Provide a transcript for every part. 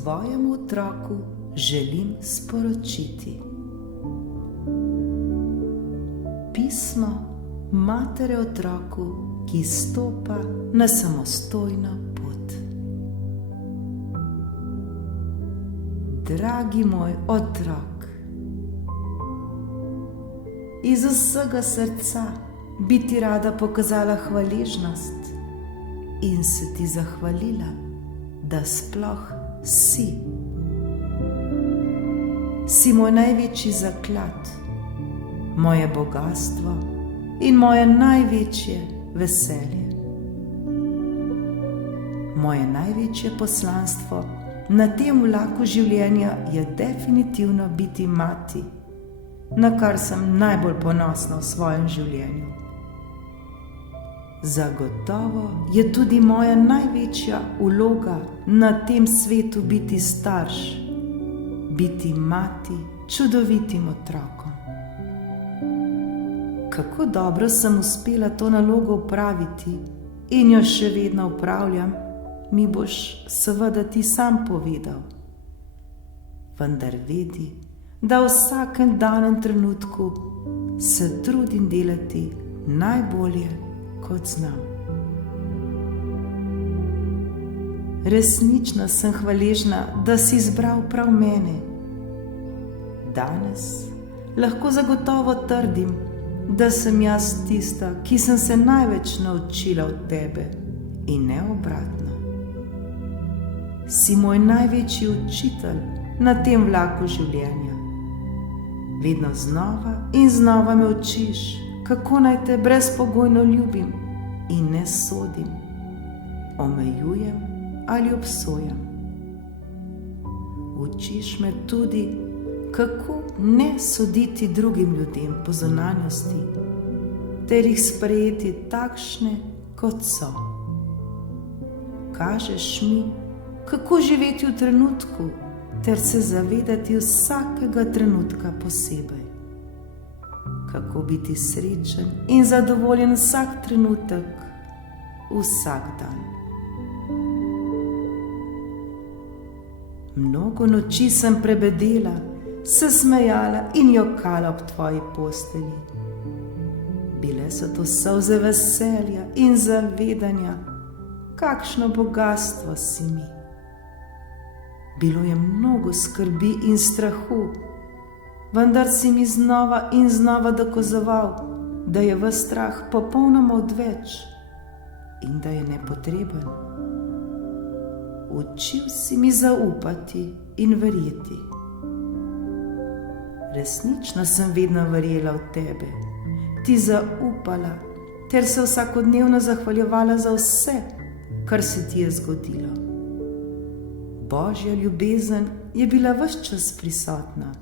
svojemu otroku želim sporočiti. Pismo matere otroku, ki stopa na samostojno pot. Dragi moj otrok, iz vsega srca bi ti rada pokazala hvaležnost in se ti zahvalila, da sploh si. Si moj največji zaklad, moje bogastvo in moje največje veselje. Moje največje poslanstvo na tem vlaku življenja je definitivno biti mati, na kar sem najbolj ponosna v svojem življenju. Zagotovo je tudi moja največja vloga na tem svetu biti starš, biti mati čudovitim otrokom. Kako dobro sem uspela to nalogo opraviti in jo še vedno opravljam, mi boš seveda ti sam povedal. Vendar vedi, da v vsakem danem trenutku se trudim delati najbolje, kot znam. Resnično sem hvaležna, da si izbral prav mene. Danes lahko zagotovo trdim, da sem jaz tista, ki sem se največ naučila od tebe in ne obratno. Si moj največji učitelj na tem vlaku življenja. Vedno znova in znova me učiš, kako naj te brezpogojno ljubim in ne sodim, omejujem ali obsojam. Učiš me tudi, kako ne soditi drugim ljudem po zunanjosti, ter jih sprejeti takšne, kot so. Kažeš mi, kako živeti v trenutku, ter se zavedati vsakega trenutka posebej. Kako biti srečen in zadovoljen vsak trenutek, vsak dan. Mnogo noči sem prebedela, se smejala in jokala ob tvoji postelji. Bile so to solze veselja in zavedanja, kakšno bogastvo si mi. Bilo je mnogo skrbi in strahu, vendar si mi znova in znova dokazoval, da je ves strah popolnoma odveč in da je nepotreben. Učil si mi zaupati in verjeti. Resnično sem vedno verjela v tebe, ti zaupala, ter se vsakodnevno zahvaljevala za vse, kar se ti je zgodilo. Božja ljubezen je bila ves čas prisotna.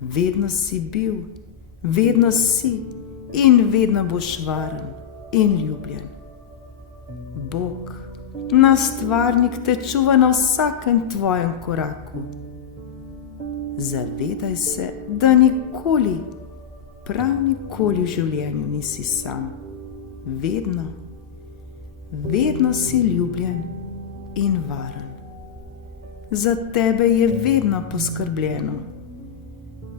Vedno si bil, vedno si in vedno boš varen in ljubljen. Bog, naš stvarnik, te čuva na vsakem tvojem koraku. Zavedaj se, da nikoli, prav nikoli v življenju nisi sam. Vedno, vedno si ljubljen in varen. Za tebe je vedno poskrbljeno.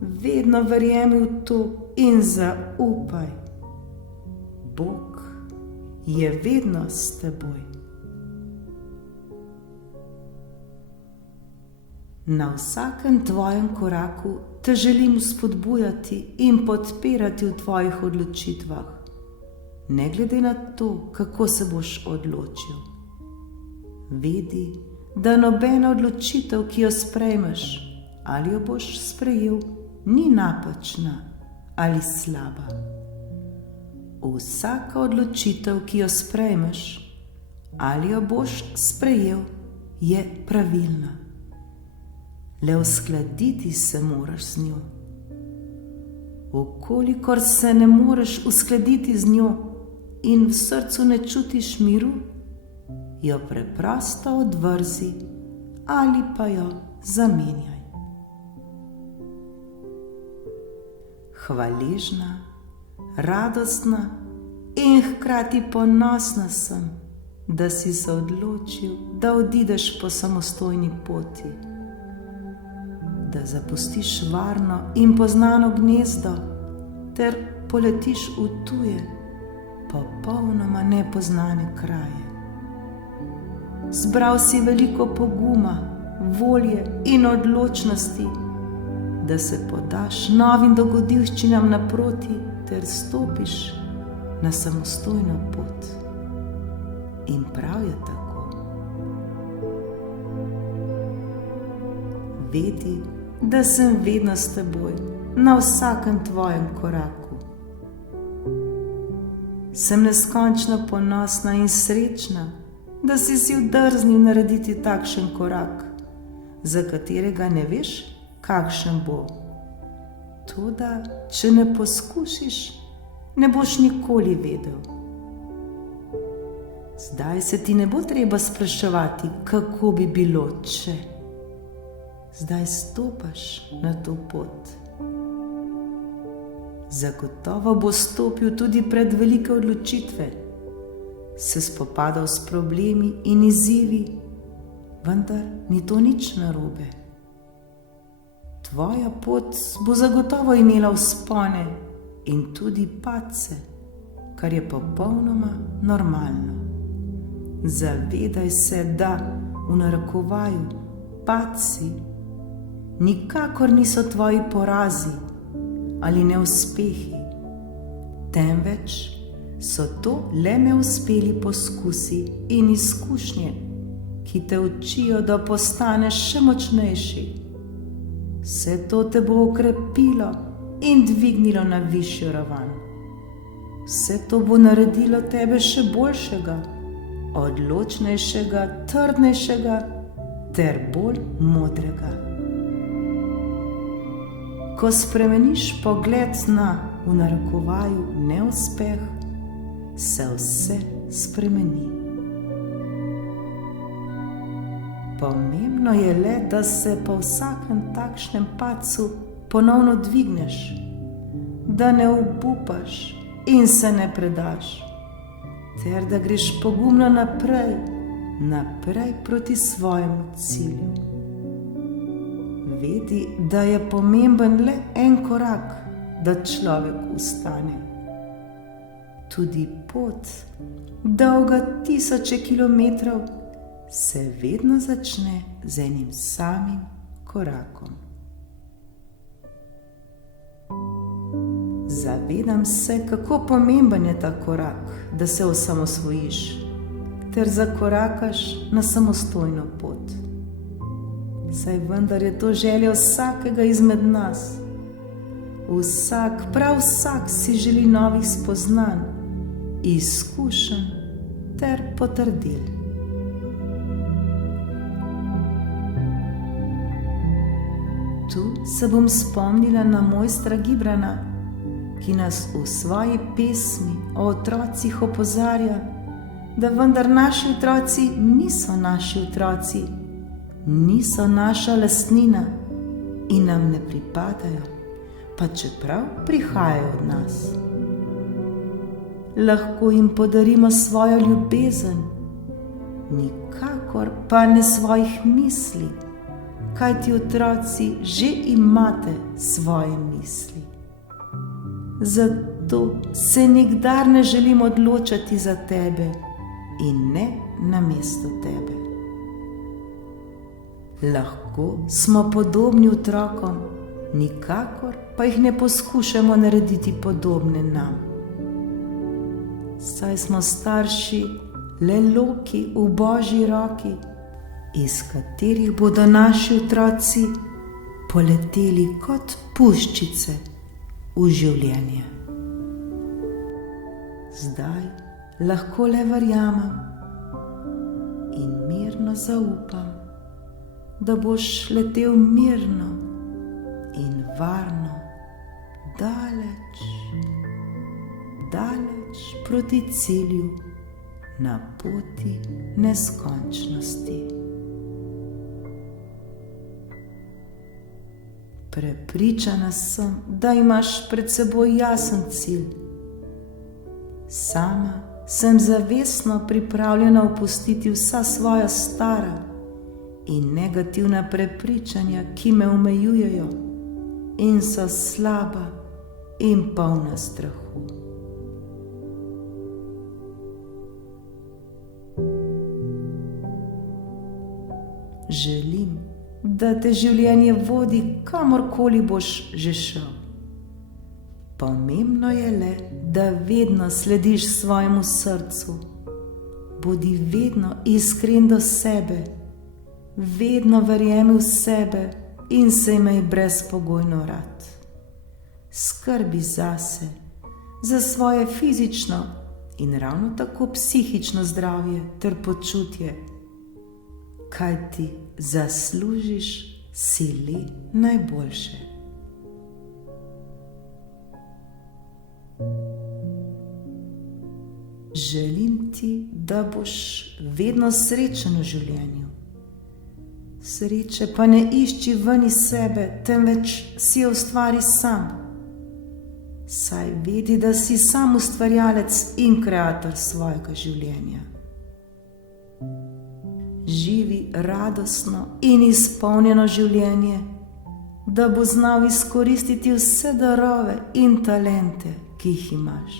Vedno verjemi v to in zaupaj. Bog je vedno s teboj. Na vsakem tvojem koraku te želim spodbujati in podpirati v tvojih odločitvah, ne glede na to, kako se boš odločil. Vedi, da nobena odločitev, ki jo sprejmeš, ali jo boš sprejel, ni napačna ali slaba. Vsaka odločitev, ki jo sprejmeš, ali jo boš sprejel, je pravilna. Le uskladiti se moraš z njo. Vkolikor se ne moreš uskladiti z njo in v srcu ne čutiš miru, jo preprosto odvrzi ali pa jo zamenjaj. Hvaležna, radostna in hkrati ponosna sem, da si se odločil, da odideš po samostojni poti, da zapustiš varno in poznano gnezdo ter poletiš v tuje, popolnoma nepoznane kraje. Zbral si veliko poguma, volje in odločnosti, da se podaš novim dogodivščinam naproti ter stopiš na samostojno pot. In prav je tako. Vedi, da sem vedno s teboj, na vsakem tvojem koraku. Sem neskončno ponosna in srečna, da si vdrznil narediti takšen korak, za katerega ne veš, kakšen bo. Toda, če ne poskušiš, ne boš nikoli vedel. Zdaj se ti ne bo treba spraševati, kako bi bilo, če. Zdaj stopaš na to pot. Zagotovo bo stopil tudi pred velike odločitve, se spopadal s problemi in izzivi, vendar ni to nič narobe. Tvoja pot bo zagotovo imela vzpone in tudi padce, kar je popolnoma normalno. Zavedaj se, da v narekovaju padci nikakor niso tvoji porazi ali neuspehi, temveč so to le neuspeli poskusi in izkušnje, ki te učijo, da postaneš še močnejši. Vse to te bo okrepilo in dvignilo na višjo raven. Vse to bo naredilo tebe še boljšega, odločnejšega, trdnejšega ter bolj modrega. Ko spremeniš pogled na, v narekovaju, neuspeh, se vse spremeni. Pomembno je le, da se po vsakem takšnem padcu ponovno dvigneš, da ne obupaš in se ne predaš, ter da greš pogumno naprej proti svojemu cilju. Vedi, da je pomemben le en korak, da človek vstane. Tudi pot, dolga tisoče kilometrov, se vedno začne z enim samim korakom. Zavedam se, kako pomemben je ta korak, da se osamosvojiš ter zakorakaš na samostojno pot. Saj vendar je to želja vsakega izmed nas. Vsak, prav vsak si želi novih spoznanj, izkušenj ter potrdil. Tu se bom spomnila na mojstra Gibrana, ki nas v svoji pesmi o otrocih opozarja, da vendar naši otroci niso naši otroci, niso naša lastnina in nam ne pripadajo, pa čeprav prihajajo od nas. Lahko jim podarimo svojo ljubezen, nikakor pa ne svojih misli, kajti otroci že imate svoje misli. Zato se nikdar ne želim odločati za tebe in ne namesto tebe. Lahko smo podobni otrokom, nikakor pa jih ne poskušamo narediti podobne nam. Saj smo starši le loki v Božji roki, iz katerih bodo naši otroci poleteli kot puščice v življenje. Zdaj lahko le verjamem in mirno zaupam, da boš letel mirno in varno daleč, daleč proti cilju na poti neskončnosti. Prepričana sem, da imaš pred seboj jasen cilj. Sama sem zavestno pripravljena opustiti vsa svoja stara in negativna prepričanja, ki me omejujejo in so slaba in polna strahu. Želim, da te življenje vodi kamorkoli boš že šel. Pomembno je le, da vedno slediš svojemu srcu. Bodi vedno iskren do sebe, vedno verjemi v sebe in se imej brezpogojno rad. Skrbi zase, za svoje fizično in ravno tako psihično zdravje ter počutje, kaj ti zaslužiš si le najboljše. Želim ti, da boš vedno srečen v življenju. Sreče pa ne išči ven iz sebe, temveč si jo ustvari sam. Saj vedi, da si sam ustvarjalec in kreator svojega življenja. Živi radostno in izpolnjeno življenje, da bo znal izkoristiti vse darove in talente, ki jih imaš.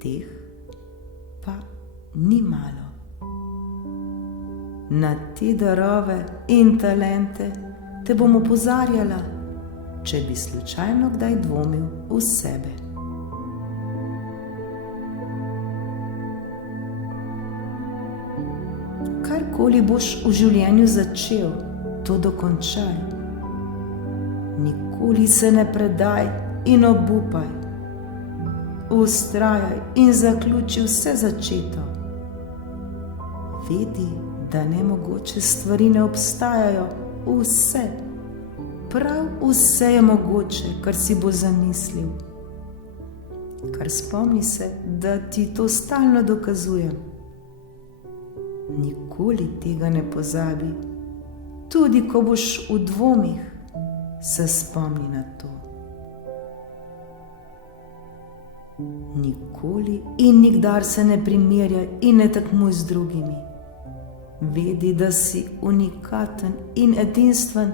Teh pa ni malo. Na te darove in talente te bom opozarjala, če bi slučajno kdaj dvomil v sebe. Karkoli boš v življenju začel, to dokončaj. Nikoli se ne predaj in obupaj. Vztrajaj in zaključi vse začeto. Vedi, da nemogoče stvari ne obstajajo. Vse, prav vse je mogoče, kar si bo zamislil. Kar spomni se, da ti to stalno dokazujem. Nikoli tega ne pozabi. Tudi ko boš v dvomih, se spomni na to. Nikoli in nikdar se ne primerjaj in ne tekmuj z drugimi. Vedi, da si unikaten in edinstven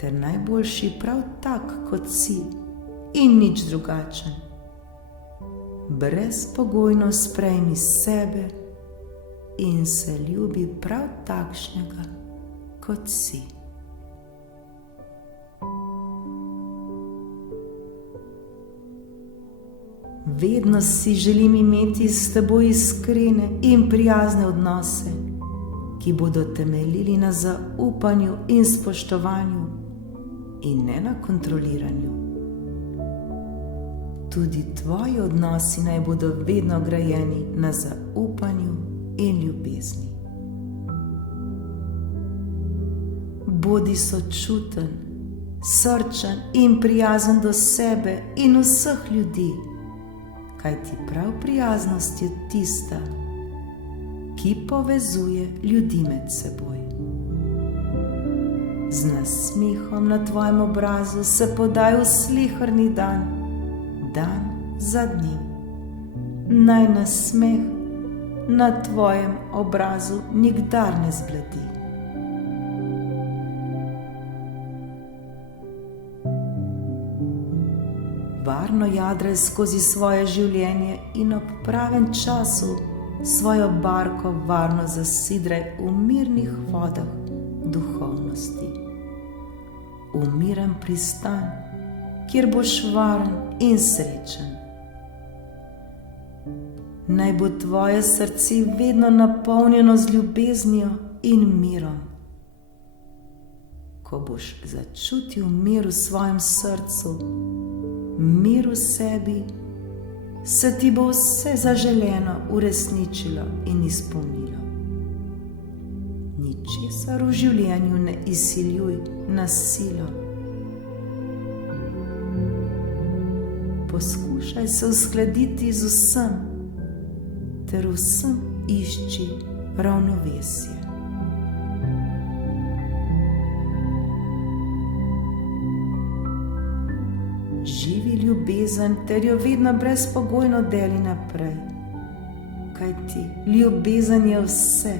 ter najboljši prav tak, kot si, in nič drugačen. Brezpogojno sprejmi sebe in se ljubi prav takšnega, kot si. Vedno si želim imeti s teboj iskrene in prijazne odnose, ki bodo temeljili na zaupanju in spoštovanju in ne na kontroliranju. Tudi tvoji odnosi naj bodo vedno grajeni na zaupanju in ljubezni. Bodi sočuten, srčen in prijazen do sebe in vseh ljudi, kajti prav prijaznost je tista, ki povezuje ljudi med seboj. Z nasmehom na tvojem obrazu se podaj v sleherni dan, dan za dnem. Naj nasmeh na tvojem obrazu nikdar ne zbledi. Varno jadraj skozi svoje življenje in ob pravem času svojo barko varno zasidraj v mirnih vodah duhovnosti. V miren pristan, kjer boš varen in srečen. Naj bo tvoje srce vedno napolnjeno z ljubeznijo in mirom. Ko boš začutil mir v svojem srcu, mir v sebi, se ti bo vse zaželeno uresničilo in izpolnilo. Ničesar v življenju ne izsiljuj na silo. Poskušaj se uskladiti z vsem, ter vsem išči ravnovesje. Živi ljubezen ter jo vedno brezpogojno deli naprej. kajti ljubezen je vse,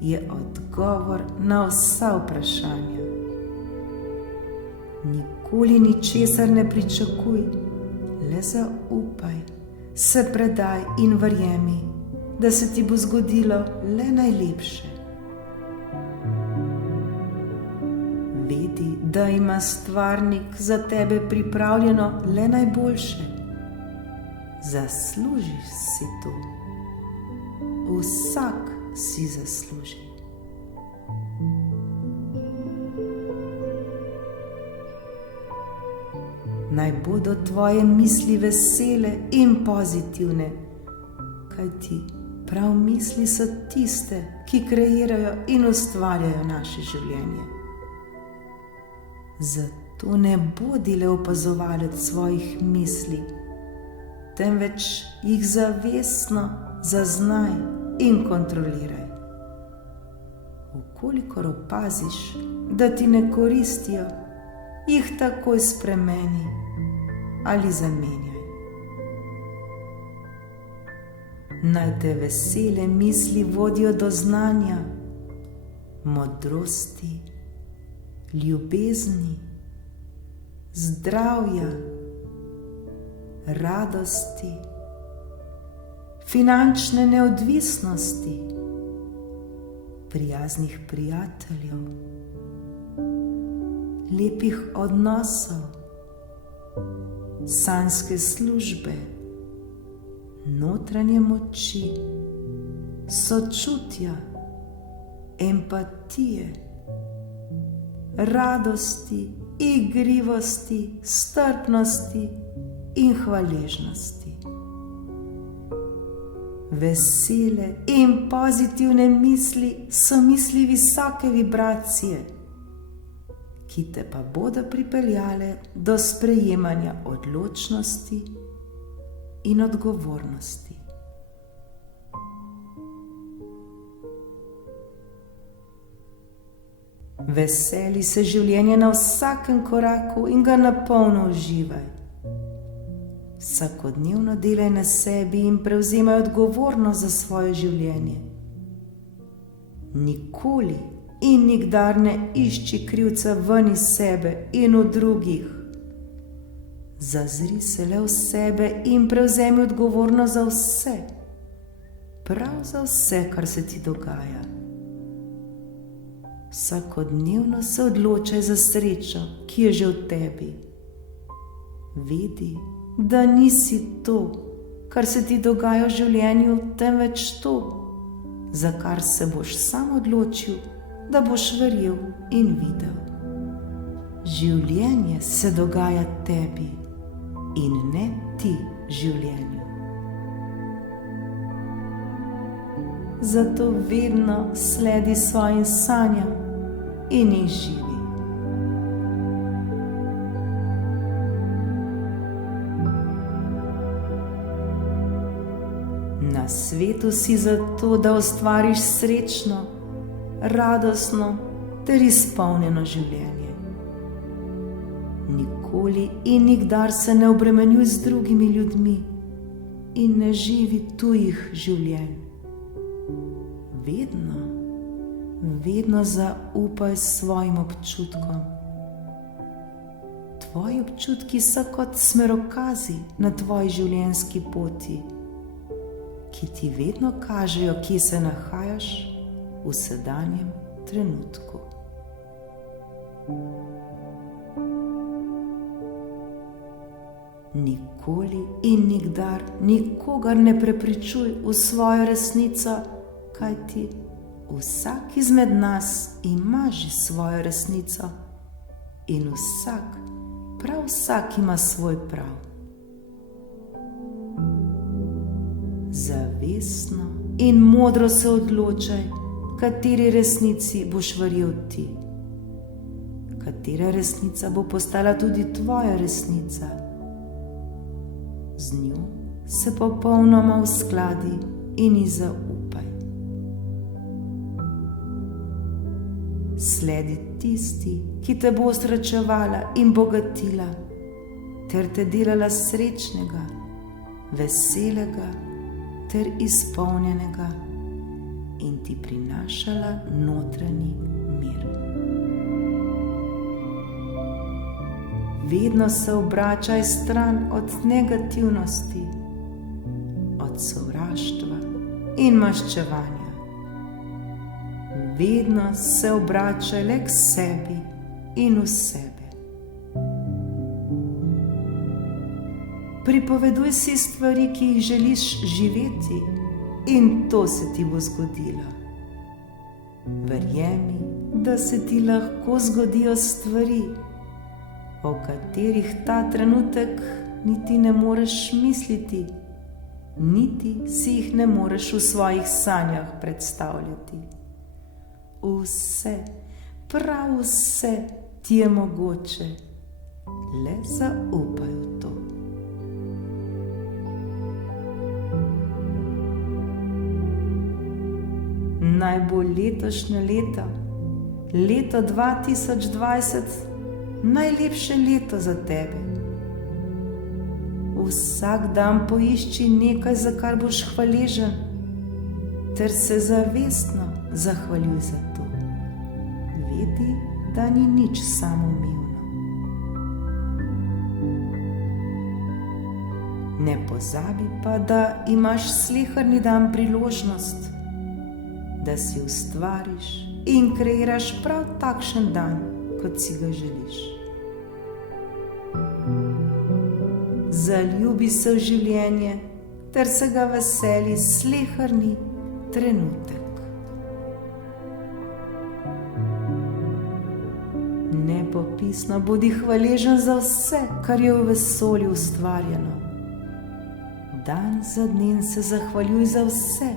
je odgovor na vsa vprašanja. Nikoli ničesar ne pričakuj, le zaupaj, se predaj in verjemi, da se ti bo zgodilo le najlepše. Vedi, da ima Stvarnik za tebe pripravljeno le najboljše. Zaslužiš si to. Vsak si zasluži. Naj bodo tvoje misli vesele in pozitivne, kajti prav misli so tiste, ki kreirajo in ustvarjajo naše življenje. Zato ne bodi le opazovalec svojih misli, temveč jih zavestno zaznaj in kontroliraj. Vkolikor opaziš, da ti ne koristijo, jih takoj spremeni ali zamenjaj. Naj te vesele misli vodijo do znanja, modrosti, ljubezni, zdravja, radosti, finančne neodvisnosti, prijaznih prijateljev, lepih odnosov, sanjske službe, notranje moči, sočutja, empatije, radosti, igrivosti, strpnosti in hvaležnosti. Vesele in pozitivne misli so misli visoke vibracije, ki te pa bodo pripeljale do sprejemanja odločnosti in odgovornosti. Veseli se življenja na vsakem koraku in ga napolno uživaj. Vsakodnevno delaj na sebi in prevzemaj odgovornost za svoje življenje. Nikoli in nikdar ne išči krivca ven iz sebe in v drugih. Zazri se le v sebe in prevzemi odgovornost za vse, prav za vse, kar se ti dogaja. Vsakodnevno se odločaj za srečo, ki je že v tebi. Vedi, da nisi to, kar se ti dogaja v življenju, temveč to, za kar se boš sam odločil, da boš verjel in videl. Življenje se dogaja tebi in ne ti življenju. Zato vedno sledi svojim sanjam in jih živi. Na svetu si zato, da ustvariš srečno, radostno ter izpolnjeno življenje. Nikoli in nikdar se ne obremenjuj z drugimi ljudmi in ne živi tujih življenj. Vedno zaupaj svojim občutkom. Tvoji občutki so kot smerokazi na tvoji življenjski poti, ki ti vedno kažejo, kje se nahajaš v sedanjem trenutku. Nikoli in nikdar nikogar ne prepričuj v svojo resnico, kajti vsak izmed nas ima že svojo resnico in prav vsak ima svoj prav. Zavestno in modro se odločaj, kateri resnici boš verjel ti. Katera resnica bo postala tudi tvoja resnica. Z njo se popolnoma uskladi in ji zaupaj. Sledi tisti, ki te bo osrečevala in bogatila, ter te delala srečnega, veselega ter izpolnjenega in ti prinašala notranji mir. Vedno se obračaj stran od negativnosti, od sovraštva in maščevanja. Vedno se obračaj le k sebi in v sebe. Pripoveduj si stvari, ki jih želiš živeti, in to se ti bo zgodilo. Verjemi, da se ti lahko zgodijo stvari, o katerih ta trenutek niti ne moreš misliti, niti si jih ne moreš v svojih sanjah predstavljati. Vse, prav vse ti je mogoče, le zaupaj v to. Naj bo letošnje leto, leto 2020, najlepše leto za tebe. Vsak dan poišči nekaj, za kar boš hvaležen, ter se zavestno zahvaljuj za to. Vedi, da ni nič samoumevno. Ne pozabi pa, da imaš sleherni dan priložnost, da si ustvariš in kreiraš prav takšen dan, kot si ga želiš. Zaljubi se v življenje ter se ga veseli sleherni trenutek. Nepopisno bodi hvaležen za vse, kar je v vesolju ustvarjeno. Dan za dnem se zahvaljuj za vse,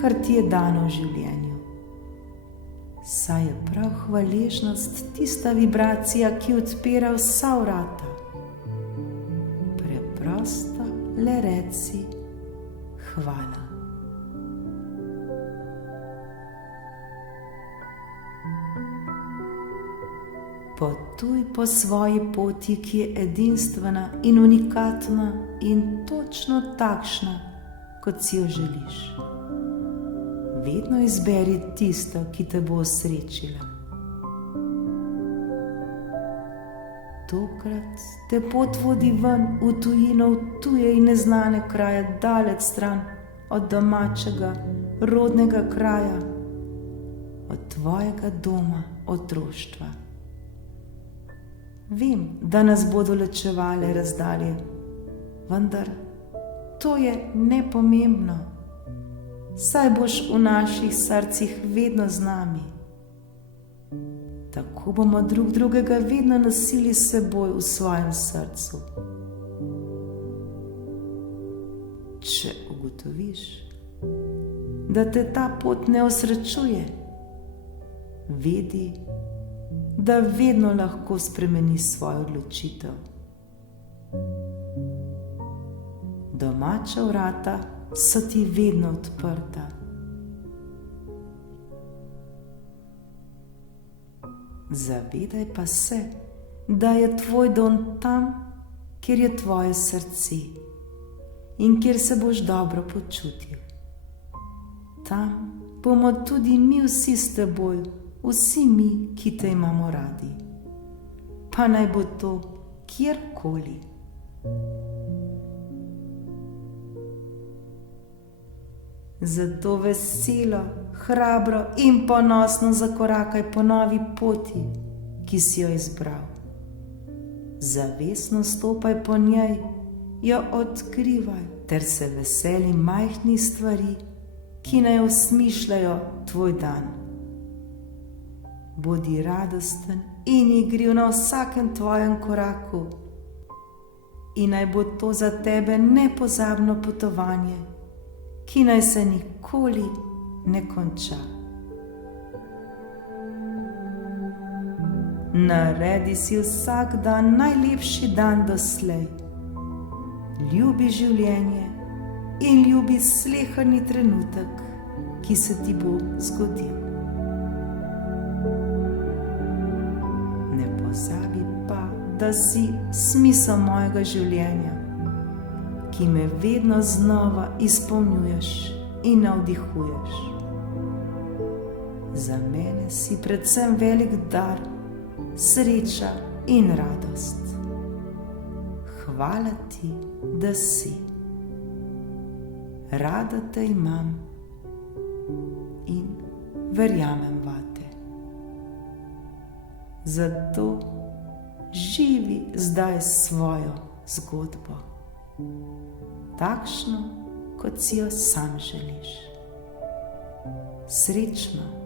kar ti je dano v življenju. Saj je prav hvaležnost tista vibracija, ki odpira vsa vrata. Preprosto le reci hvala. Potuj po svoji poti, ki je edinstvena in unikatna in točno takšna, kot si jo želiš. Vedno izberi tisto, ki te bo osrečila. Tokrat te pot vodi ven v tujino, v tuje in neznane kraje, daleč stran od domačega, rodnega kraja, od tvojega doma, otroštva. Vem, da nas bodo ločevale razdalje, vendar to je nepomembno. Saj boš v naših srcih vedno z nami. Tako bomo drug drugega vedno nosili s seboj v svojem srcu. Če ugotoviš, da te ta pot ne osrečuje, vedi, da vedno lahko spremeniš svojo odločitev. Domača vrata so ti vedno odprta. Zavedaj pa se, da je tvoj dom tam, kjer je tvoje srce in kjer se boš dobro počutil. Tam bomo tudi mi vsi s teboj, vsi mi, ki te imamo radi. Pa naj bo to kjerkoli. Zato veselo, hrabro in ponosno zakorakaj po novi poti, ki si jo izbral. Zavestno stopaj po njej, jo odkrivaj ter se veseli majhnih stvari, ki naj osmišljajo tvoj dan. Bodi radosten in igriv na vsakem tvojem koraku in naj bo to za tebe nepozabno potovanje, ki naj se nikoli ne konča. Naredi si vsak dan najlepši dan doslej. Ljubi življenje in ljubi sleherni trenutek, ki se ti bo zgodil. Ne pozabi pa, da si smisel mojega življenja, ki ki me vedno znova izpolnjuješ in navdihuješ. Za mene si predvsem velik dar, sreča in radost. Hvala ti, da si. Rada te imam in verjamem vate. Zato živi zdaj svojo zgodbo, takšno, kot si jo sam želiš. Srečno.